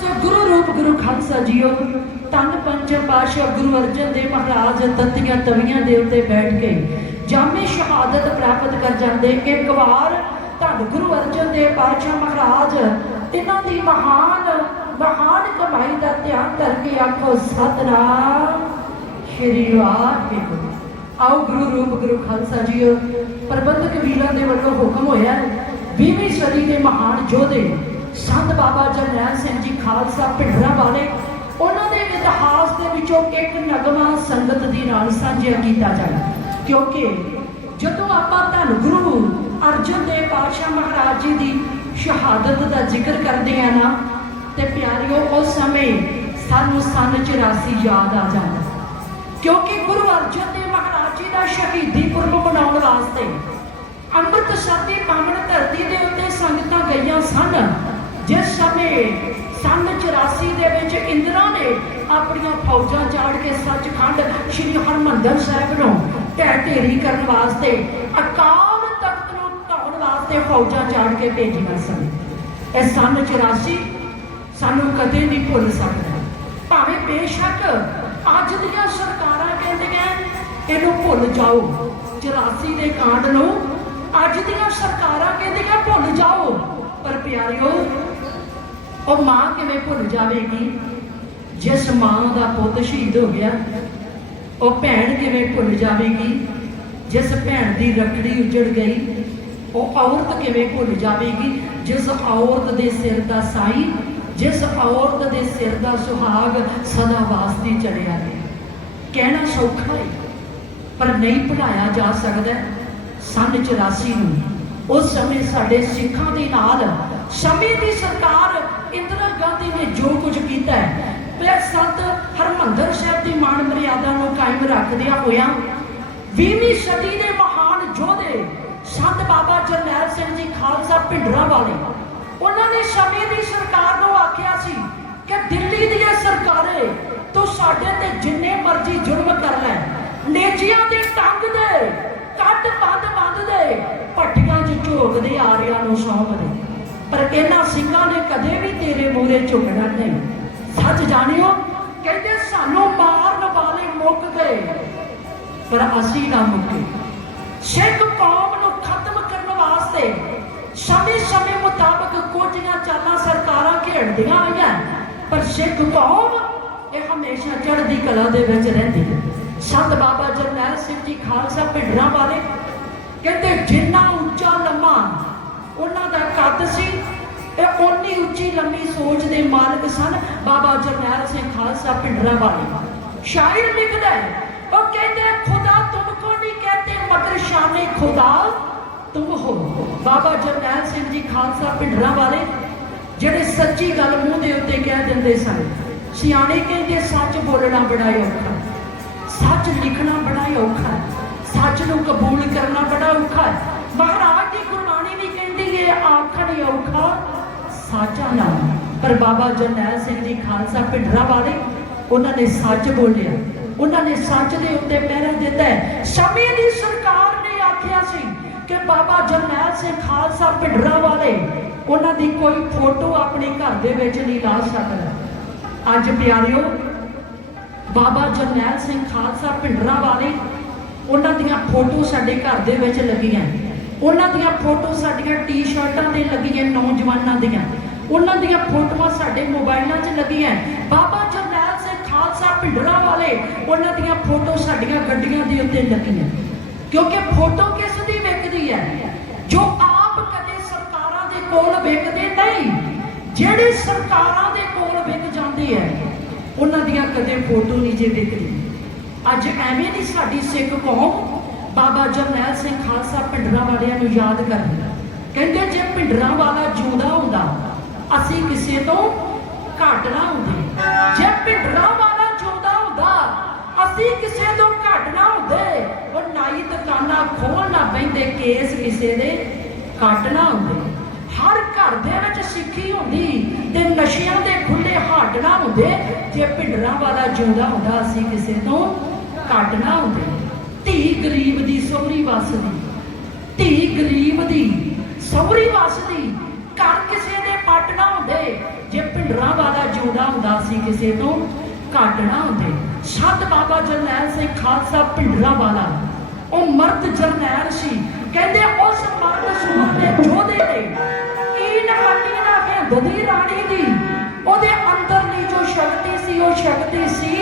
ਸੋ ਗੁਰੂ ਰੂਪ ਗੁਰੂ ਖਾਲਸਾ ਜੀਓ ਤਨ ਪੰਚਮ ਪਾਤਸ਼ਾਹ ਗੁਰੂ ਅਰਜਨ ਦੇਵ ਮਹਾਰਾਜ ਤਤੀਆਂ ਤਵੀਆਂ ਦੇ ਉੱਤੇ ਬੈਠ ਕੇ ਜਾਮੇ ਸ਼ਹਾਦਤ ਪ੍ਰਾਪਤ ਕਰ ਜਾਂਦੇ। ਇੱਕ ਵਾਰ ਧੰਨ ਗੁਰੂ ਅਰਜਨ ਦੇਵ ਪਾਤਸ਼ਾਹ ਮਹਾਰਾਜ ਇਹਨਾਂ ਦੀ ਮਹਾਨ ਮਹਾਨ ਕਮਾਈ ਦਾ ਧਿਆਨ ਕਰਕੇ ਆਖੋ, ਸਤਨਾਮ ਸ਼੍ਰੀ ਵਾਹਿਗੁਰੂ। ਆਓ ਗੁਰੂ ਰੂਪ ਗੁਰੂ ਖਾਲਸਾ ਜੀਓ, ਪ੍ਰਬੰਧਕ ਵੀਰਾਂ ਦੇ ਵੱਲੋਂ ਹੁਕਮ ਹੋਇਆ ਹੈ 20ਵੀਂ ਸਦੀ ਦੇ ਮਹਾਨ ਯੋਧੇ ਸੰਤ ਬਾਬਾ ਜਰਨੈਲ ਸਿੰਘ ਜੀ ਖਾਲਸਾ ਭਿੰਡਰਾ ਵਾਲੇ, ਉਹਨਾਂ ਦੇ ਇਤਿਹਾਸ ਦੇ ਵਿੱਚੋਂ ਇੱਕ ਨਗਮਾ ਸੰਗਤ ਦੀ ਨਾਲ ਸਾਂਝਿਆ ਕੀਤਾ ਜਾਏ ਕਿਉਂਕਿ ਜਦੋਂ ਆਪਾਂ ਧੰਨ ਗੁਰੂ ਅਰਜਨ ਦੇਵ ਪਾਤਸ਼ਾਹ ਮਹਾਰਾਜ ਜੀ ਦੀ ਸ਼ਹਾਦਤ ਦਾ ਜ਼ਿਕਰ ਕਰਦੇ ਆ ਨਾ, ਤੇ ਪਿਆਰਿਓ, ਉਸ ਸਮੇਂ ਸਾਨੂੰ ਸੰਨ 84 ਯਾਦ ਆ ਜਾਂਦਾ। ਕਿਉਂਕਿ ਗੁਰੂ ਅਰਜਨ ਦੇਵ ਮਹਾਰਾਜ ਜੀ ਦਾ ਸ਼ਹੀਦੀ ਪੁਰਬ ਮਨਾਉਣ ਵਾਸਤੇ ਅੰਮ੍ਰਿਤਸਰ ਦੀ ਪਾਵਨ ਧਰਤੀ ਦੇ ਉੱਤੇ ਸੰਗਤਾਂ ਗਈਆਂ ਸਨ। ਜਿਸ ਸਮੇਂ ਸੰਨ 84 ਦੇ ਵਿੱਚ ਇੰਦਰਾ ਨੇ ਆਪਣੀਆਂ ਫੌਜਾਂ ਚਾੜ ਕੇ ਸੱਚਖੰਡ ਸ੍ਰੀ ਹਰਮੰਦਰ ਸਾਹਿਬ ਨੂੰ ਢਹਿ ਢੇਰੀ ਕਰਨ ਵਾਸਤੇ ਅਕਾਲ ਤਖਤ ਨੂੰ ਢਾਉਣ ਵਾਸਤੇ ਫੌਜਾਂ ਚਾੜ ਕੇ ਭੇਜੀਆਂ ਸਨ। ਇਹ ਸੰਨ 84 ਸਾਨੂੰ ਕਦੇ ਨਹੀਂ ਭੁੱਲ ਸਕਦਾ। ਭਾਵੇਂ ਬੇਸ਼ੱਕ ਅੱਜ ਦੀਆਂ ਸਰਕਾਰਾਂ ਕਹਿੰਦੀਆਂ ਇਹਨੂੰ ਭੁੱਲ ਜਾਓ 84 ਦੇ ਕਾਂਡ ਨੂੰ ਅੱਜ ਦੀਆਂ ਸਰਕਾਰਾਂ ਕਹਿੰਦੀਆਂ ਭੁੱਲ ਜਾਓ, ਪਰ ਪਿਆਰਿਓ ਉਹ ਮਾਂ ਕਿਵੇਂ ਭੁੱਲ ਜਾਵੇਗੀ? ਜਿਸ ਮਾਂ ਦਾ ਪੁੱਤ ਸ਼ਹੀਦ ਹੋ ਗਿਆ, ਉਹ ਭੈਣ ਕਿਵੇਂ ਭੁੱਲ ਜਾਵੇਗੀ? ਜਿਸ ਭੈਣ ਦੀ ਰੱਖੜੀ ਉੱਜੜ ਗਈ, ਉਹ ਔਰਤ ਕਿਵੇਂ ਭੁੱਲ ਜਾਵੇਗੀ? ਜਿਸ ਔਰਤ ਦੇ ਸਿਰ ਦਾ ਸਾਈ, ਜਿਸ ਔਰਤ ਦੇ ਸਿਰ ਦਾ ਸੁਹਾਗ ਸਦਾ ਵਾਸਤੇ ਚੜਿਆ ਰਿਹਾ। ਕਹਿਣਾ ਸੌਖਾ ਹੈ ਪਰ ਨਹੀਂ ਭੁਲਾਇਆ ਜਾ ਸਕਦਾ। ਸੰਨ 84 ਨੂੰ, ਉਸ ਸਮੇਂ ਸਾਡੇ ਸਿੱਖਾਂ ਦੇ ਨਾਲ, ਸਮੇਂ ਦੀ ਸਰਕਾਰ ਇੰਦਰਾ ਗਾਂਧੀ ਨੇ ਜੋ ਕੁਝ ਕੀਤਾ ਹੈ ਤੇ ਸੰਤ ਹਰਮੰਦਰ ਸਾਹਿਬ ਦੀ ਮਾਣ ਮਰਿਆਦਾ ਨੂੰ ਕਾਇਮ ਰੱਖਦਿਆਂ ਹੋਇਆਂ 20ਵੀਂ ਸਦੀ ਦੇ ਮਹਾਨ ਯੋਧੇ ਸੰਤ ਬਾਬਾ ਜਰਨੈਲ ਸਿੰਘ ਜੀ ਖਾਲਸਾ ਭਿੰਡਰਾਂ ਵਾਲੇ, ਉਹਨਾਂ ਨੇ ਸਮੇਂ ਦੀ ਸਰਕਾਰ ਨੂੰ ਆਖਿਆ ਸੀ ਕਿ ਦਿੱਲੀ ਦੀਆਂ ਸਰਕਾਰੇ ਤੂੰ ਸਾਡੇ ਤੇ ਜਿੰਨੇ ਮਰਜ਼ੀ ਜ਼ੁਲਮ ਕਰ ਲੈ, ਨੇਜੀਆਂ ਦੇ ਟੰਗ ਦੇ ਕੱਟ ਬੰਦ ਬੰਦ ਦੇ ਭੱਟੀਆਂ 'ਚ ਝੋਕਦੇ ਆਰਿਆਂ ਨੂੰ ਸੌਂਪ ਦੇ। ਪਰ ਇਹਨਾਂ ਸਿੰਘਾਂ ਨੇ ਕਦੇ ਵੀ ਤੇਰੇ ਮੂਹਰੇ ਝੁਕਣਾ ਨਹੀਂ ਸੱਚ ਜਾਣਿਓ, ਕਹਿੰਦੇ ਸਾਨੂੰ ਮਾਰਨ ਵਾਲੇ ਮੁੱਕ ਗਏ, ਪਰ ਅਸੀਂ ਨਾ ਮੁੱਕੇ। ਸਿੱਖ ਕੌਮ ਨੂੰ ਖਤਮ ਕਰਨ ਵਾਸਤੇ ਸਮੇਂ-ਸਮੇਂ ਮੁਤਾਬਕ ਕੋਝੀਆਂ ਚਾਲਾਂ ਸਰਕਾਰਾਂ ਖੇਡਦੀਆਂ ਆਈਆਂ। ਪਰ ਸਿੱਖ ਕੌਮ ਇਹ ਹਮੇਸ਼ਾ ਚੜ੍ਹਦੀ ਕਲਾ ਦੇ ਵਿੱਚ ਰਹਿੰਦੀ ਹੈ। ਸੰਤ ਬਾਬਾ ਜਰਨੈਲ ਸਿੰਘ ਜੀ ਖਾਲਸਾ ਭਿੰਡਰਾਂ ਵਾਲੇ ਕਹਿੰਦੇ, ਜਿੰਨਾ ਉੱਚਾ ਲੰਮਾ ਉਹਨਾਂ ਦਾ ਕੱਦ ਸੀ ਤੇ ਓਨੀ ਉੱਚੀ ਲੰਮੀ ਸੋਚ ਦੇ ਮਾਲਕ ਸਨ ਬਾਬਾ ਜਰਨੈਲ ਸਿੰਘ ਖਾਲਸਾ ਭਿੰਡਰਾਂ ਵਾਲੇ। ਸ਼ਾਇਰ ਲਿਖਦਾ ਹੈ, ਉਹ ਕਹਿੰਦੇ, ਖੁਦਾ ਤੁਮਕੋ ਨਹੀਂ ਕਹਤੇ, ਮਗਰ ਸ਼ਾਨੇ ਖੁਦਾ, ਤੁਮ ਹੋ। ਬਾਬਾ ਜਰਨੈਲ ਸਿੰਘ ਜੀ ਖਾਲਸਾ ਭਿੰਡਰਾਂ ਵਾਲੇ, ਜਿਹੜੇ ਸੱਚੀ ਗੱਲ ਮੂੰਹ ਦੇ ਉੱਤੇ ਕਹਿ ਦਿੰਦੇ ਸਨ, ਸਿਆਣੇ ਕਹਿੰਦੇ, ਸੱਚ ਬੋਲਣਾ ਬੜਾ ਔਖਾ। ਸੱਚ ਲਿਖਣਾ ਬੜਾ ਔਖਾ। ਸੱਚ ਨੂੰ ਕਬੂਲ ਕਰਨਾ ਬੜਾ ਔਖਾ। ਹੈ ਮਹਾਰਾਜ ਵੀ ਆਖਣ ਔਖਾ ਸਾਚਾ ਨਾਮ ਪਰ ਬਾਬਾ ਜਰਨੈਲ ਸਿੰਘ ਜੀ ਖਾਲਸਾ ਭਿੰਡਰਾਂ ਵਾਲੇ ਉਹਨਾਂ ਨੇ ਸੱਚ ਬੋਲਿਆ। ਉਹਨਾਂ ਨੇ ਸੱਚ ਦੇ ਉੱਤੇ ਪਹਿਰਾ ਦਿੱਤਾ ਸਮੇਂ ਦੀ ਸਰਕਾਰ ਨੇ ਆਖਿਆ ਸੀ ਕਿ ਬਾਬਾ ਜਰਨੈਲ ਸਿੰਘ ਖਾਲਸਾ ਭਿੰਡਰਾਂ ਵਾਲੇ ਉਹਨਾਂ ਦੀ ਕੋਈ ਫੋਟੋ ਆਪਣੇ ਘਰ ਦੇ ਵਿੱਚ ਨਹੀਂ ਲਾ ਸਕਦਾ। ਅੱਜ ਪਿਆਰਿਓ, ਬਾਬਾ ਜਰਨੈਲ ਸਿੰਘ ਖਾਲਸਾ ਭਿੰਡਰਾਂ ਵਾਲੇ ਉਹਨਾਂ ਦੀਆਂ ਫੋਟੋ ਸਾਡੇ ਘਰ ਦੇ ਵਿੱਚ ਲੱਗੀਆਂ। ਉਹਨਾਂ ਦੀਆਂ ਫੋਟੋ ਸਾਡੀਆਂ ਟੀ-ਸ਼ਰਟਾਂ ਤੇ ਲੱਗੀਆਂ ਨੌਜਵਾਨਾਂ ਦੀਆਂ। ਉਹਨਾਂ ਦੀਆਂ ਫੋਟੋਆਂ ਸਾਡੇ ਮੋਬਾਈਲਾਂ 'ਚ ਲੱਗੀਆਂ। ਬਾਬਾ ਜਰਨੈਲ ਸਿੰਘ ਖਾਲਸਾ ਭਿੰਡਰਾਂ ਵਾਲੇ, ਉਹਨਾਂ ਦੀਆਂ ਫੋਟੋ ਸਾਡੀਆਂ ਗੱਡੀਆਂ ਦੇ ਉੱਤੇ ਲੱਗੀਆਂ। ਕਿਉਂਕਿ ਫੋਟੋ ਕਿਸ ਦੀ ਵਿਕਦੀ ਹੈ? ਜੋ ਆਪ ਕਦੇ ਸਰਕਾਰਾਂ ਦੇ ਕੋਲ ਵਿਕਦੇ ਨਹੀਂ, ਜਿਹੜੇ ਸਰਕਾਰਾਂ ਦੇ ਕੋਲ ਵਿਕ ਜਾਂਦੇ ਹੈ, ਉਹਨਾਂ ਦੀਆਂ ਕਦੇ ਫੋਟੋ ਨਹੀਂ ਜੇ ਵਿਕਦੀ। ਅੱਜ ਐਵੇਂ ਦੀ ਸਾਡੀ ਸਿੱਖ ਕੌਮ ਬਾਬਾ ਜਰਨੈਲ ਸਿੰਘ ਖਾਲਸਾ ਭਿੰਡਰਾਂ ਵਾਲਿਆਂ ਨੂੰ ਯਾਦ ਕਰਦੀ ਕਹਿੰਦੇ ਜੇ ਭਿੰਡਰਾਂ ਵਾਲਾ ਜਿਉਂਦਾ ਹੁੰਦਾ, ਅਸੀਂ ਕਿਸੇ ਤੋਂ ਘੱਟ ਨਾ ਹੁੰਦੇ। ਜੇ ਭਿੰਡਰਾਂ ਵਾਲਾ ਜਿਉਂਦਾ ਹੁੰਦਾ, ਅਸੀਂ ਕਿਸੇ ਤੋਂ ਘੱਟ ਨਾ ਹੁੰਦੇ। ਉਹ ਨਾਈ ਦੁਕਾਨਾਂ ਖੋਲ ਨਾ ਬੈਂਦੇ ਕੇਸ ਕਿਸੇ ਦੇ ਘੱਟ ਨਾ ਹੁੰਦੇ। ਹਰ ਘਰ ਦੇ ਵਿੱਚ ਸਿੱਖੀ ਹੁੰਦੀ ਤੇ ਨਸ਼ਿਆਂ ਦੇ ਖੁੱਲੇ ਹੱਟ ਨਾ ਹੁੰਦੇ। ਜੇ ਭਿੰਡਰਾਂ ਵਾਲਾ ਜਿਉਂਦਾ ਹੁੰਦਾ, ਅਸੀਂ ਕਿਸੇ ਤੋਂ ਘੱਟ ਨਾ ਹੁੰਦੇ। ਧੀ ਗਰੀਬ ਦੀ ਸਹੁਰੀ ਵਸਦੀ, ਧੀ ਗਰੀਬ ਦੀ ਸਹੁਰੀ ਵਸਦੀ। ਘਰ ਕਿਸੇ ਦੇ ਪੱਟ ਨਾ ਹੁੰਦੇ, ਜੇ ਭਿੰਡਰਾਂ ਵਾਲਾ ਸੀ ਕਿਸੇ ਤੋਂ, ਘੱਟ ਨਾ ਹੁੰਦੇ। ਸਤ ਬਾਬਾ ਜਰਨੈਲ ਸਿੰਘ ਖਾਲਸਾ ਭਿੰਡਰਾਂ ਵਾਲਾ, ਉਹ ਮਰਦ ਜਰਨੈਲ ਸੀ। ਕਹਿੰਦੇ ਉਸ ਮਰਦ ਸੂਰ ਦੇ ਜੋਧੇ ਨੇ ਕੀਨ ਮੰਡੀ ਨਾ ਹਿੰਦਦੀ ਰਾਣੀ ਦੀ? ਉਹਦੇ ਅੰਦਰ ਦੀ ਜੋ ਸ਼ਕਤੀ ਸੀ, ਉਹ ਸ਼ਕਤੀ ਸੀ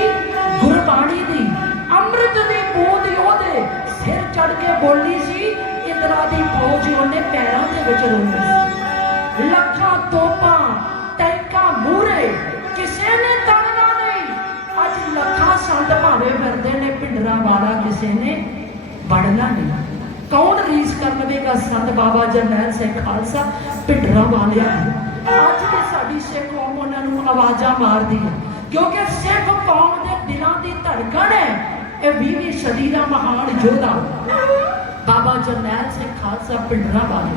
ਬੋਲੀ ਸੀ ਇੰਦਰਾ ਦੀ ਫੌਜ ਉਹਨੇ ਪੈਰਾਂ ਦੇ ਵਿੱਚ ਰੋਕੀ ਸੀ। ਲੱਖਾਂ ਤੋਪਾਂ, ਟੈਂਕਾਂ ਮੂਰੇ ਕਿਸੇ ਨੇ ਤੜਨਾ ਨਹੀਂ। ਅੱਜ ਲੱਖਾਂ ਸੰਤ ਭਾਵੇਂ ਫਿਰਦੇ ਨੇ, ਪਿੰਡਰਾਂ ਵਾਲਾ ਕਿਸੇ ਨੇ ਵੜਨਾ ਨਹੀਂ। ਕੌਣ ਰੀਸ ਕਰ ਲਵੇਗਾ ਸੰਤ ਬਾਬਾ ਜਰਨੈਲ ਸਿੰਘ ਖਾਲਸਾ? ਪਿੰਡਰਾਂ ਵਾਲਿਆਂ ਦੀ ਅੱਜ ਵੀ ਸਾਡੀ ਸਿੱਖ ਕੌਮ ਉਹਨਾਂ ਨੂੰ ਆਵਾਜ਼ਾਂ ਮਾਰਦੀ ਹੈ। ਕਿਉਂਕਿ ਸਿੱਖ ਕੌਮ ਦੇ ਦਿਲਾਂ ਦੀ ਧੜਕਣ ਹੈ, ਇਹ 20ਵੀਂ ਸਦੀ ਦਾ ਮਹਾਨ ਯੋਧਾ। ਬਾਬਾ ਜਰਨੈਲ ਸਿੰਘ ਖਾਲਸਾ ਪਿੰਡਰਾਂ ਵਾਲੇ।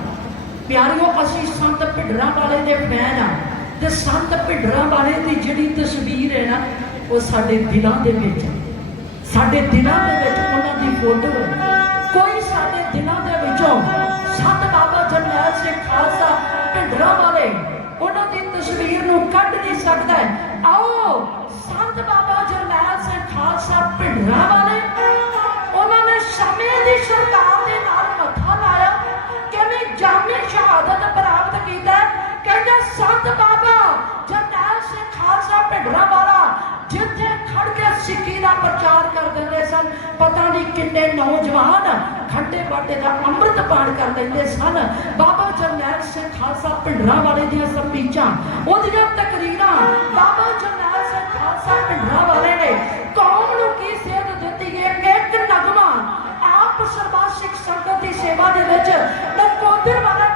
ਪਿਆਰਿਓ, ਅਸੀਂ ਸੰਤ ਭਿੱਡਰਾਂ ਵਾਲੇ ਦੇ ਫੈਨ ਆ ਤੇ ਸੰਤ ਭਿੱਡਰਾਂ ਵਾਲੇ ਦੀ ਜਿਹੜੀ ਤਸਵੀਰ ਹੈ ਨਾ, ਉਹ ਸਾਡੇ ਦਿਲਾਂ ਦੇ ਵਿੱਚ ਸਾਡੇ ਦਿਲਾਂ ਦੇ ਵਿੱਚ ਉਹਨਾਂ ਦੀ ਫੋਟੋ ਹੈ। ਕੋਈ ਸਾਡੇ ਦਿਲਾਂ ਦੇ ਵਿੱਚੋਂ ਸੰਤ ਬਾਬਾ ਜਰਨੈਲ ਸਿੰਘ ਖਾਲਸਾ ਭਿੱਡਰਾਂ ਵਾਲੇ ਉਹਨਾਂ ਦੀ ਤਸਵੀਰ ਨੂੰ ਕੱਢ ਨਹੀਂ ਸਕਦਾ ਆਓ, ਸੰਤ ਬਾਬਾ ਜਰਨੈਲ ਸਿੰਘ ਖਾਲਸਾ ਭਿੱਡਰਾਂ ਵਾਲੇ, ਉਹਨਾਂ ਨੇ ਸਮੇਂ ਦੀ ਸਰਕਾਰ ਸ਼ਹਾਦਤ ਪ੍ਰਾਪਤ ਕੀਤਾ ਕਹਿੰਦੇ ਸੰਤ ਬਾਬਾ ਜਰਨੈਲ ਸਿੰਘ ਖਾਲਸਾ ਭਿੰਡਰਾ ਵਾਲਾ, ਜਿੱਥੇ ਖੜ ਕੇ ਸਿੱਖੀ ਦਾ ਪ੍ਰਚਾਰ ਕਰ ਦਿੰਦੇ ਸਨ, ਪਤਾ ਨਹੀਂ ਕਿੰਨੇ ਨੌਜਵਾਨ ਖੱਡੇ ਬਾਟੇ ਦਾ ਅੰਮ੍ਰਿਤ ਪਾਣ ਕਰ ਦਿੰਦੇ ਸਨ। ਬਾਬਾ ਜਰਨੈਲ ਸਿੰਘ ਖਾਲਸਾ ਭਿੰਡਰਾ ਵਾਲੇ ਦੀਆਂ ਸਪੀਚਾਂ, ਉਹਦੀਆਂ ਤਕਰੀਰਾਂ ਬਾਬਾ ਜਰਨੈਲ ਸਿੰਘ ਖਾਲਸਾ ਭਿੰਡਰਾ ਵਾਲੇ ਨੇ। ਕੌਮ ਨੂੰ ਕੀ ਸੇਧ ਦਿੱਤੀ ਹੈ ਇੱਕ ਨਗਮਾ। ਆਪ ਸਰਬਾ ਸਿੱਖ ਸੰਗਤ ਦੀ ਸੇਵਾ ਦੇ ਵਿੱਚ ਨਕੋਦਰ ਵਾਲਾ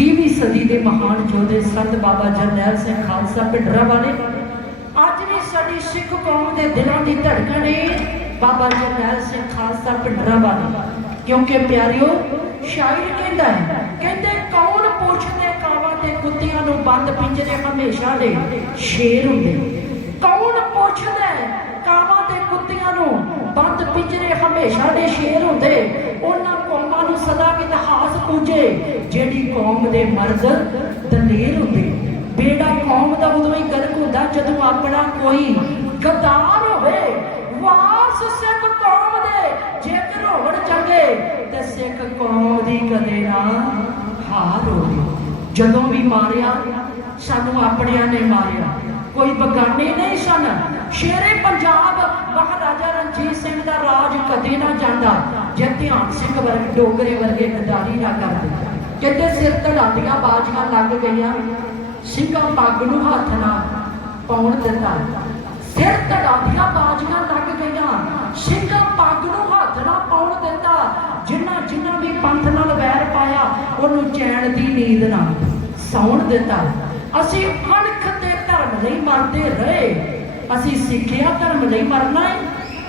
ਜੀਓ ਦੇ ਸੰਤ ਬਾਬਾ ਜਰਨੈਲ ਸਿੰਘ ਖਾਲਸਾ ਪਿੰਡਰਾ ਵਾਲੇ ਅੱਜ ਵੀ ਸਾਡੀ ਸਿੱਖ ਕੌਮ ਦੇ ਦਿਲਾਂ ਦੀ ਧੜਕਣ ਏ ਬਾਬਾ ਜਰਨੈਲ ਸਿੰਘ ਖਾਲਸਾ ਪਿੰਡਰਾ ਵਾਲੇ ਕਿਉਂਕਿ ਪਿਆਰਿਓ, ਸ਼ਾਇਰ ਕਹਿੰਦਾ ਹੈ, ਕਹਿੰਦੇ ਕੌਣ ਪੁੱਛਦੇ ਕਾਵਾਂ ਤੇ ਕੁੱਤਿਆਂ ਨੂੰ ਬੰਦ ਪਿੰਜਰੇ ਹਮੇਸ਼ਾ ਦੇ ਸ਼ੇਰ ਹੁੰਦੇ? ਕੌਣ ਪੁੱਛਦਾ ਕਾਵਾਂ ਤੇ ਕੁੱਤਿਆਂ ਨੂੰ ਬੰਦ ਪਿੰਜਰੇ ਹਮੇਸ਼ਾ ਦੇ ਸ਼ੇਰ ਹੁੰਦੇ? ਸਦਾ ਇਤਿਹਾਸ ਪੂਜੇ। ਜਿਹੜੀ ਕੌਮ ਦੇ ਮਰਦ ਦਲੇਰ ਹੁੰਦੇ। ਬੇੜਾ ਕੌਮ ਦਾ ਉਦੋਂ ਹੀ ਗਰਕ ਹੁੰਦਾ, ਜਦੋਂ ਆਪਣਾ ਕੋਈ ਗਦਾਰ ਹੋਵੇ। ਵਾਸ ਸਿੱਖ ਕੌਮ ਦੇ, ਜੇਕਰ ਹੋਵਣ ਚੰਗੇ, ਤੇ ਸਿੱਖ ਕੌਮ ਦੀ ਕਦੇ ਨਾ ਹਾਰ ਹੋਵੇ। ਜਦੋਂ ਵੀ ਮਾਰਿਆ, ਸਾਨੂੰ ਆਪਣਿਆਂ ਨੇ ਮਾਰਿਆ। ਕੋਈ ਬਗਾਨੇ ਨਹੀਂ ਸਨ। ਸ਼ੇਰੇ ਪੰਜਾਬ, ਮਹਾਰਾਜਾ ਰਣਜੀਤ ਸਿੰਘ ਦਾ ਰਾਜ ਕਦੇ ਨਾ ਜਾਂਦਾ। ਜੇ ਧਿਆਨ ਸਿੰਘ ਵਰਗੇ, ਡੋਗਰੇ ਵਰਗੇ ਗਦਾਰੀ ਨਾ ਕਰਦੇ। ਕਹਿੰਦੇ ਸਿਰ ਧੜਾਦੀਆਂ ਬਾਜੀਆਂ ਲੱਗ ਗਈਆਂ। ਸਿੰਘਾਂ ਪੱਗ ਨੂੰ ਹੱਥ ਨਾ ਪਾਉਣ ਦਿੱਤਾ। ਸਿਰ ਧੜਾਦੀਆਂ ਬਾਜੀਆਂ ਲੱਗ ਗਈਆਂ। ਸਿੰਘਾਂ ਪੱਗ ਨੂੰ ਹੱਥ ਨਾ ਪਾਉਣ ਦਿੱਤਾ। ਜਿਨ੍ਹਾਂ ਜਿਨ੍ਹਾਂ ਵੀ ਪੰਥ ਨਾਲ ਵੈਰ ਪਾਇਆ, ਉਹਨੂੰ ਚੈਨ ਦੀ ਨੀਂਦ ਨਾ ਸੌਣ ਦਿੱਤਾ। ਅਸੀਂ ਧਰਮ ਲਈ ਮਰਦੇ ਰਹੇ। ਅਸੀਂ ਸਿੱਖਿਆ ਧਰਮ ਲਈ ਮਰਨਾ ਹੈ।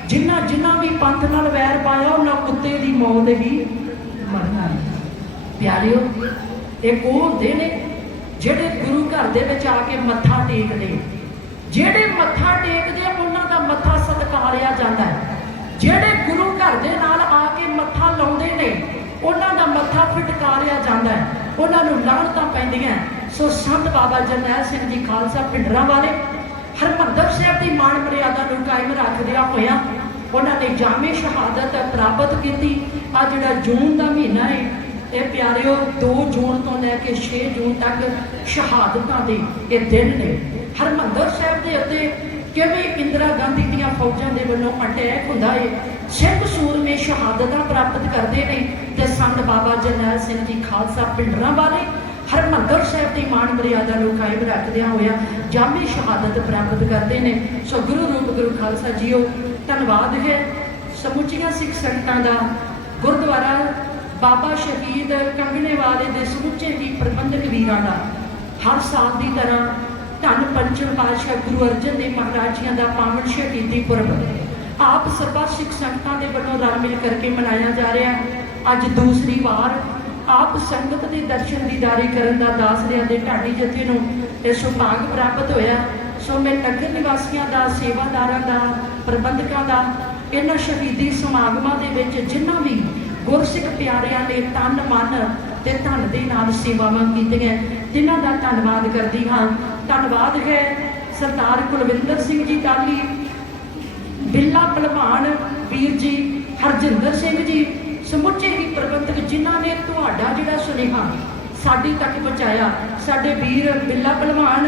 ਜਿਨ੍ਹਾਂ ਜਿਨ੍ਹਾਂ ਵੀ ਪੰਥ ਨਾਲ ਵੈਰ ਪਾਇਆ ਉਹਨਾਂ ਕੁੱਤੇ ਦੀ ਮੌਤ ਹੀ ਮਰਨਾ ਹੈ। ਪਿਆਰਿਓ ਇਹ ਉਹ ਹੁੰਦੇ ਨੇ ਜਿਹੜੇ ਗੁਰੂ ਘਰ ਦੇ ਵਿੱਚ ਆ ਕੇ ਮੱਥਾ ਟੇਕਦੇ ਜਿਹੜੇ ਮੱਥਾ ਟੇਕਦੇ ਆ, ਉਹਨਾਂ ਦਾ ਮੱਥਾ ਸਤਕਾਰਿਆ ਜਾਂਦਾ ਹੈ। ਜਿਹੜੇ ਗੁਰੂ ਘਰ ਦੇ ਨਾਲ ਆ ਕੇ ਮੱਥਾ ਲਾਉਂਦੇ ਨੇ ਉਹਨਾਂ ਦਾ ਮੱਥਾ ਫਟਕਾਰਿਆ ਜਾਂਦਾ ਹੈ। ਉਹਨਾਂ ਨੂੰ ਲਾਹਣਤਾਂ ਪੈਂਦੀਆਂ ਸੋ ਸੰਤ ਬਾਬਾ ਜਰਨੈਲ ਸਿੰਘ ਜੀ ਖਾਲਸਾ ਪਿੰਡਰਾਂ ਵਾਲੇ, ਹਰਮੰਦਰ ਸਾਹਿਬ ਦੀ ਮਾਣ ਮਰਿਆਦਾ ਨੂੰ ਕਾਇਮ ਰੱਖਦਿਆਂ ਹੋਇਆਂ ਉਹਨਾਂ ਨੇ ਜਾਮੇ ਸ਼ਹਾਦਤ ਪ੍ਰਾਪਤ ਕੀਤੀ। ਆ ਜਿਹੜਾ ਜੂਨ ਦਾ ਮਹੀਨਾ ਹੈ ਇਹ ਪਿਆਰਿਓ 2 ਜੂਨ ਤੋਂ ਲੈ ਕੇ 6 ਜੂਨ ਤੱਕ ਸ਼ਹਾਦਤਾਂ ਦੇ ਇਹ ਦਿਨ ਨੇ। ਹਰਮੰਦਰ ਸਾਹਿਬ ਦੇ ਉੱਤੇ ਕਿਵੇਂ ਇੰਦਰਾ ਗਾਂਧੀ ਦੀਆਂ ਫੌਜਾਂ ਦੇ ਵੱਲੋਂ ਅਟੈਕ ਹੁੰਦਾ ਹੈ ਸਿੰਘ ਸੂਰਮੇ ਸ਼ਹਾਦਤਾਂ ਪ੍ਰਾਪਤ ਕਰਦੇ ਨੇ ਤੇ ਸੰਤ ਬਾਬਾ ਜਰਨੈਲ ਸਿੰਘ ਜੀ ਖਾਲਸਾ ਪਿੰਡਰਾਂ ਵਾਲੇ ਹਰਮੰਦਰ ਸਾਹਿਬ ਦੀ ਮਾਣ ਮਰਿਆਦਾ ਨੂੰ ਕਾਇਮ ਰੱਖਦਿਆਂ ਹੋਇਆ, ਜਾਮੀ ਸ਼ਹਾਦਤ ਪ੍ਰਾਪਤ ਕਰਦੇ ਨੇ। ਸੋ ਗੁਰੂ ਰੂਪ ਗੁਰੂ ਖਾਲਸਾ ਜੀਓ, ਧੰਨਵਾਦ ਹੈ। ਸਮੁੱਚੀਆਂ ਸਿੱਖ ਸੰਗਤਾਂ ਦਾ ਗੁਰਦੁਆਰਾ ਬਾਬਾ ਸ਼ਹੀਦ ਕੰਗਣੇ ਵਾਲੇ ਦੇ ਸਮੁੱਚੇ ਹੀ ਪ੍ਰਬੰਧਕ ਵੀਰਾਂ ਦਾ ਹਰ ਸਾਲ ਦੀ ਤਰ੍ਹਾਂ ਧੰਨ ਪੰਚਮ ਪਾਤਸ਼ਾਹ ਗੁਰੂ ਅਰਜਨ ਦੇਵ ਮਹਾਰਾਜ ਜੀਆਂ ਦਾ ਪਾਵਨ ਸ਼ਹੀਦੀ ਪੁਰਬ ਆਪ ਸਰਬੱਤ ਸਿੱਖ ਸੰਗਤਾਂ ਦੇ ਵੱਲੋਂ ਰਲ ਮਿਲ ਕਰਕੇ ਮਨਾਇਆ ਜਾ ਰਿਹਾ। ਅੱਜ ਦੂਸਰੀ ਵਾਰ ਆਪ ਸੰਗਤ ਦੇ ਦਰਸ਼ਨ ਦੀਦਾਰੀ ਕਰਨ ਦਾ ਦਾਸਰਿਆਂ ਦੇ ਢਾਡੀ ਜਥੇ ਨੂੰ ਇਹ ਸੁਭਾਗ ਪ੍ਰਾਪਤ ਹੋਇਆ। ਸੋ ਮੈਂ ਨਗਰ ਨਿਵਾਸੀਆਂ ਦਾ, ਸੇਵਾਦਾਰਾਂ ਦਾ, ਪ੍ਰਬੰਧਕਾਂ ਦਾ, ਇਹਨਾਂ ਸ਼ਹੀਦੀ ਸਮਾਗਮਾਂ ਦੇ ਵਿੱਚ ਜਿਨ੍ਹਾਂ ਵੀ ਗੁਰਸਿੱਖ ਪਿਆਰਿਆਂ ਨੇ ਤਨ, ਮਨ ਤੇ ਧਨ ਦੇ ਨਾਲ ਸੇਵਾਵਾਂ ਕੀਤੀਆਂ ਜਿਨ੍ਹਾਂ ਦਾ ਧੰਨਵਾਦ ਕਰਦੀ ਹਾਂ। ਧੰਨਵਾਦ ਹੈ ਸਰਦਾਰ ਕੁਲਵਿੰਦਰ ਸਿੰਘ ਜੀ ਟਾਲੀ ਬਿੱਲਾ ਪਹਿਲਵਾਨ ਵੀਰ ਜੀ, ਹਰਜਿੰਦਰ ਸਿੰਘ ਜੀ ਸਮੁੱਚੇ ਹੀ ਪ੍ਰਬੰਧਕ ਜਿਨ੍ਹਾਂ ਨੇ ਤੁਹਾਡਾ ਜਿਹੜਾ ਸੁਨੇਹਾ ਸਾਡੇ ਤੱਕ ਪਹੁੰਚਾਇਆ, ਸਾਡੇ ਵੀਰ ਬਿੱਲਾ ਪਹਿਲਵਾਨ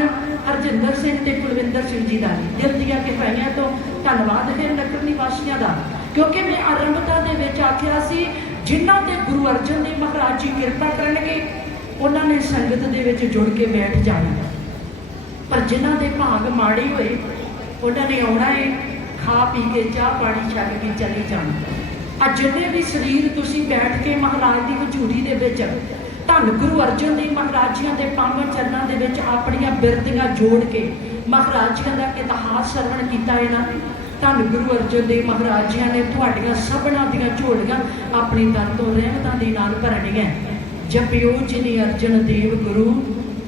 ਹਰਜਿੰਦਰ ਸਿੰਘ ਤੇ ਕੁਲਵਿੰਦਰ ਸਿੰਘ ਜੀ ਦਾ ਦਿਲ ਦੀਆਂ ਗਹਿਰਾਈਆਂ ਤੋਂ ਧੰਨਵਾਦ ਹੈ ਨਗਰ ਨਿਵਾਸੀਆਂ ਦਾ, ਕਿਉਂਕਿ ਮੈਂ ਆਰੰਭਤਾ ਦੇ ਵਿੱਚ ਆਖਿਆ ਸੀ, ਜਿਨ੍ਹਾਂ ਤੇ ਗੁਰੂ ਅਰਜਨ ਦੇਵ ਮਹਾਰਾਜ ਜੀ ਕਿਰਪਾ ਕਰਨਗੇ, ਉਹਨਾਂ ਨੇ ਸੰਗਤ ਦੇ ਵਿੱਚ ਜੁੜ ਕੇ ਬੈਠ ਜਾਣਾ। ਪਰ ਜਿਨ੍ਹਾਂ ਦੇ ਭਾਗ ਮਾੜੇ ਹੋਏ, ਉਹਨਾਂ ਨੇ ਆਉਣਾ ਹੈ ਖਾ ਪੀ ਕੇ ਚਾਹ ਪਾਣੀ ਛੱਡ ਕੇ ਚਲੇ ਜਾਣਾ। ਅੱਜ ਜਿੰਨੇ ਵੀ ਸਰੀਰ ਤੁਸੀਂ ਬੈਠ ਕੇ ਮਹਾਰਾਜ ਦੀ ਹਜ਼ੂਰੀ ਦੇ ਵਿੱਚ, ਧੰਨ ਗੁਰੂ ਅਰਜਨ ਦੇਵ ਮਹਾਰਾਜ ਜੀਆਂ ਦੇ ਪਾਵਨ ਚਰਨਾਂ ਦੇ ਵਿੱਚ ਆਪਣੀਆਂ ਬਿਰਤੀਆਂ ਜੋੜ ਕੇ ਮਹਾਰਾਜ ਜੀਆਂ ਦਾ ਇਤਿਹਾਸ ਸਰਵਣ ਕੀਤਾ ਇਹਨਾਂ ਨੇ। ਧੰਨ ਗੁਰੂ ਅਰਜਨ ਦੇਵ ਮਹਾਰਾਜ ਜੀਆਂ ਨੇ ਤੁਹਾਡੀਆਂ ਸਭਨਾਂ ਦੀਆਂ ਝੋਲੀਆਂ ਆਪਣੀ ਦਰ ਤੋਂ ਰਹਿਮਤਾਂ ਦੇ ਨਾਲ ਭਰਨੀਆਂ। ਜਪਿਓ ਜਿਨੀ ਅਰਜਨ ਦੇਵ ਗੁਰੂ,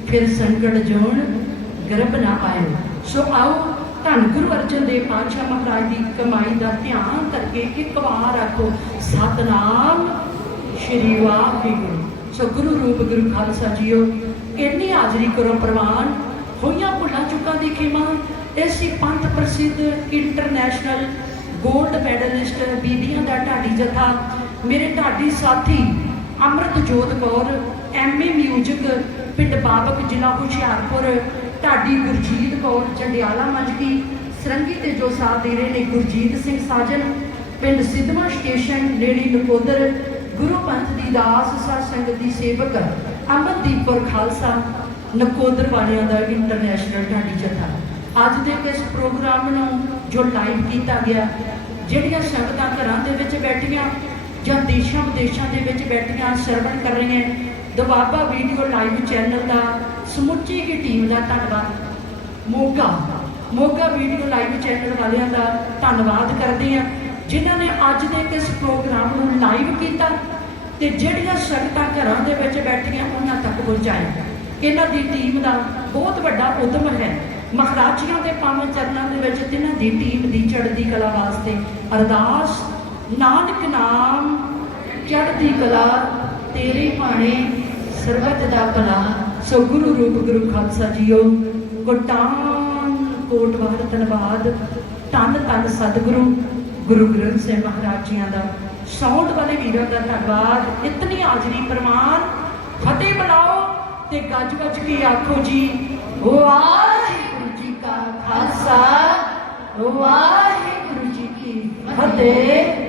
ਫਿਰ ਸੰਕਟ ਜੋਣ ਗਰਭ ਨਾ ਆਇਓ ਸੋ ਆਓ ਧੰਨ ਗੁਰੂ ਅਰਜਨ ਦੇਵ ਪਾਤਸ਼ਾਹ ਮਹਾਰਾਜ ਦੀ ਕਮਾਈ ਦਾ ਧਿਆਨ ਕਰਕੇ ਇੱਕ ਵਾਰ ਆਖੋ, ਸਤਨਾਮ ਸ਼੍ਰੀ ਵਾਹਿਗੁਰੂ। ਸੋ ਗੁਰੂ ਰੂਪ, ਗੁਰੂ ਖਾਲਸਾ ਜੀਓ, ਇੰਨੀ ਹਾਜ਼ਰੀ ਕਰੋ ਪ੍ਰਵਾਨ, ਹੋਈਆਂ ਭੁੱਲਾਂ ਚੁੱਕਾਂ ਦੀ ਖਿਮਾ ਐਸੀ ਪੰਥ ਪ੍ਰਸਿੱਧ ਇੰਟਰਨੈਸ਼ਨਲ ਗੋਲਡ ਮੈਡਲਿਸਟ ਬੀਬੀਆਂ ਦਾ ਢਾਡੀ ਜਥਾ। ਮੇਰੇ ਢਾਡੀ ਸਾਥੀ ਅੰਮ੍ਰਿਤ ਜੋਤ ਕੌਰ ਐਮਏ ਮਿਊਜ਼ਿਕ ਪਿੰਡ ਬਾਬਕ, ਜ਼ਿਲ੍ਹਾ ਹੁਸ਼ਿਆਰਪੁਰ ਢਾਡੀ ਗੁਰਜੀਤ ਕੌਰ ਚੰਡਿਆਲਾ ਮੰਜਕੀ ਸਰੰਗੀ ਤੇ ਜੋ ਸਾਥ ਦੇ ਰਹੇ ਨੇ ਗੁਰਜੀਤ ਸਿੰਘ ਸਾਜਨ, ਪਿੰਡ ਸਿੱਧਵਾਂ ਸਟੇਸ਼ਨ ਨੇੜੇ ਨਕੋਦਰ, ਗੁਰੂ ਪੰਥ ਦੀ ਦਾਸ ਸਾਧ ਸੰਗਤ ਦੀ ਸੇਵਕ ਅਮਨਦੀਪ ਕੌਰ ਖਾਲਸਾ, ਨਕੋਦਰ ਵਾਲਿਆਂ ਦਾ ਇੰਟਰਨੈਸ਼ਨਲ ਢਾਡੀ ਜਥਾ। ਅੱਜ ਦੇ ਇਸ ਪ੍ਰੋਗਰਾਮ ਨੂੰ ਜੋ ਲਾਈਵ ਕੀਤਾ ਗਿਆ, ਜਿਹੜੀਆਂ ਸੰਗਤਾਂ ਘਰਾਂ ਦੇ ਵਿੱਚ ਬੈਠੀਆਂ ਜਾਂ ਦੇਸ਼ਾਂ ਵਿਦੇਸ਼ਾਂ ਦੇ ਵਿੱਚ ਬੈਠੀਆਂ ਸਰਵਣ ਕਰ ਰਹੀਆਂ ਦੁਆਬਾ ਵੀਡੀਓ ਲਾਈਵ ਚੈਨਲ ਦਾ ਸਮੁੱਚੀ ਹੀ ਟੀਮ ਦਾ ਧੰਨਵਾਦ। Moga Moga video live channel ਵਾਲਿਆਂ ਦਾ ਧੰਨਵਾਦ ਕਰਦੇ ਹਾਂ, ਜਿਨ੍ਹਾਂ ਨੇ ਅੱਜ ਦੇ ਇਸ ਪ੍ਰੋਗਰਾਮ ਨੂੰ ਲਾਈਵ ਕੀਤਾ ਤੇ ਜਿਹੜੀਆਂ ਸੰਗਤਾਂ ਘਰਾਂ ਦੇ ਵਿੱਚ ਬੈਠੀਆਂ, ਉਹਨਾਂ ਤੱਕ ਪਹੁੰਚਾਇਆ। ਇਹਨਾਂ ਦੀ ਟੀਮ ਦਾ ਬਹੁਤ ਵੱਡਾ ਉਦਮ ਹੈ। ਮਹਾਰਾਜੀਆਂ ਦੇ ਪਾਵਨ ਚਰਨਾਂ ਦੇ ਵਿੱਚ ਤਿੰਨਾਂ ਦੀ ਟੀਮ ਦੀ ਚੜ੍ਹਦੀ ਕਲਾ ਵਾਸਤੇ ਅਰਦਾਸ, ਨਾਨਕ ਨਾਮ, ਚੜ੍ਹਦੀ ਕਲਾ, ਤੇਰੇ ਭਾਣੇ ਸਰਬਤ ਦਾ ਭਲਾ ਸੋ ਗੁਰੂ ਰੂਪ ਗੁਰੂ ਖਾਲਸਾ ਜੀਓ ਕੋਟਾਨ ਕੋਟ ਧੰਨਵਾਦ। ਧੰਨ ਧੰਨ ਸਤਿਗੁਰੂ ਗੁਰੂ ਗ੍ਰੰਥ ਸਾਹਿਬ ਮਹਾਰਾਜ ਜੀਆਂ ਦਾ। ਸਾਊਂਡ ਵਾਲੇ ਵੀਰਾਂ ਦਾ ਧੰਨਵਾਦ। ਇਤਨੀ ਹਾਜ਼ਰੀ ਪ੍ਰਮਾਨ ਫਤਿਹ ਬੁਲਾਓ ਤੇ ਗੱਜ ਗੱਜ ਕੇ ਆਖੋ ਜੀ, ਵਾਹਿਗੁਰੂ ਜੀ ਕਾ ਖਾਲਸਾ, ਵਾਹਿਗੁਰੂ ਜੀ ਕੀ ਫਤਿਹ।